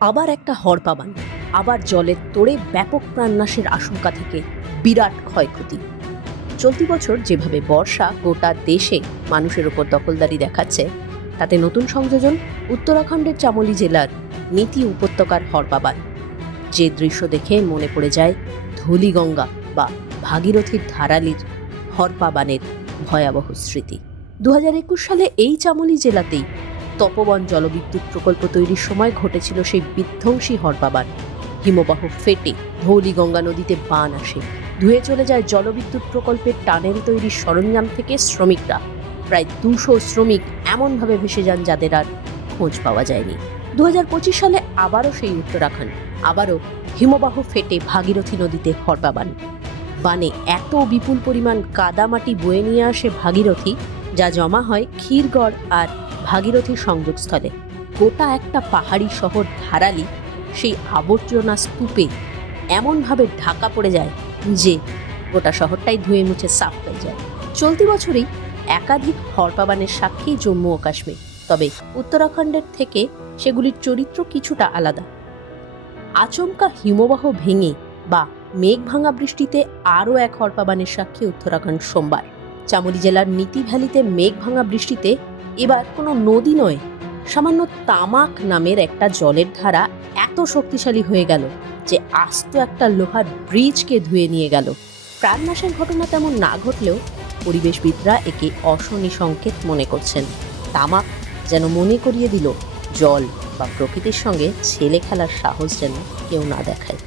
আবার একটা হড়পাবান, আবার জলের তোড়ে ব্যাপক প্রাণনাশের আশঙ্কা থেকে বিরাট ক্ষয়ক্ষতি। চলতি বছর যেভাবে বর্ষা গোটা দেশে মানুষের ওপর দখলদারি দেখাচ্ছে, তাতে নতুন সংযোজন উত্তরাখণ্ডের চামোলি জেলার নীতি উপত্যকার হড়পাবান। যে দৃশ্য দেখে মনে পড়ে যায় ধৌলিগঙ্গা বা ভাগীরথীর ধারালির হড়পাবানের ভয়াবহ স্মৃতি। 2021 সালে এই চামোলি জেলাতেই তপবন জলবিদ্যুৎ প্রকল্প তৈরির সময় ঘটেছিল সেই বিধ্বংসী হড়পাবান। হিমবাহ ফেটে ধৌলিগঙ্গা নদীতে বান আসে, ধুয়ে চলে যায় জলবিদ্যুৎ প্রকল্পের টানেল তৈরির সরঞ্জাম থেকে শ্রমিকরা। প্রায় 200 শ্রমিক এমনভাবে ভেসে যান যাদের আর খোঁজ পাওয়া যায়নি। 2025 সালে আবারও সেই উত্তরাখণ্ড, আবারও হিমবাহ ফেটে ভাগীরথী নদীতে হড়পাবান। বানে এত বিপুল পরিমাণ কাদামাটি বয়ে নিয়ে আসে ভাগীরথী, যা জমা হয় ক্ষীরগড় আর ভাগীরথীর সংযোগস্থলে। গোটা একটা পাহাড়ি শহর ধারালি সেই আবর্জনা স্তূপে এমনভাবে ঢাকা পড়ে যায় যে গোটা শহরটাই ধুয়ে মুছে সাফ হয়ে যায়। চলতি বছরেই একাধিক হড়পাবানের সাক্ষী জম্মু ও কাশ্মীর, তবে উত্তরাখণ্ডের থেকে সেগুলির চরিত্র কিছুটা আলাদা। আচমকা হিমবাহ ভেঙে বা মেঘ ভাঙা বৃষ্টিতে আরও এক হড়পাবানের সাক্ষী উত্তরাখণ্ড সোমবার। চামোলি জেলার নীতি ভ্যালিতে মেঘ ভাঙা বৃষ্টিতে এবার কোনো নদী নয়, সামান্য তামাক নামের একটা জলের ধারা এত শক্তিশালী হয়ে গেল যে আস্ত একটা লোহার ব্রিজকে ধুয়ে নিয়ে গেল। প্রাণনাশের ঘটনা তেমন না ঘটলেও পরিবেশবিদরা একে অশনি সংকেত মনে করছেন। তামাক যেন মনে করিয়ে দিল জল বা প্রকৃতির সঙ্গে ছেলে খেলার সাহস যেন কেউ না দেখায়।